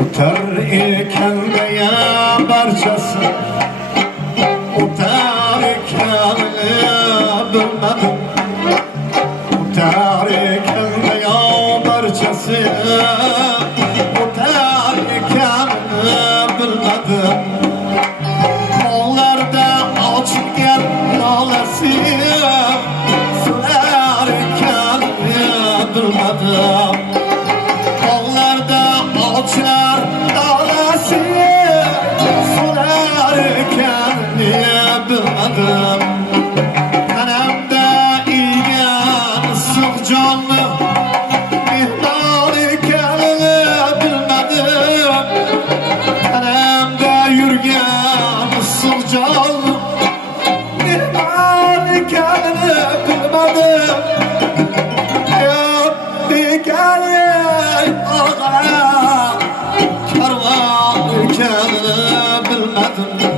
Utar iken de ya barçası, utar iken bilmedim. Utar iken de ya barçası, utar iken bilmedim. Kollarda açıkken nalesi, sular iken bilmedim. Kollarda açar nalesi, sular iken bilmedim. Tenemde iyen sık canlı, mihnar iken bilmedim. Tenemde yürgen sık canlı, mihnar iken bilmedim. Yaptı gelin ağa, kervan iken bilmedim.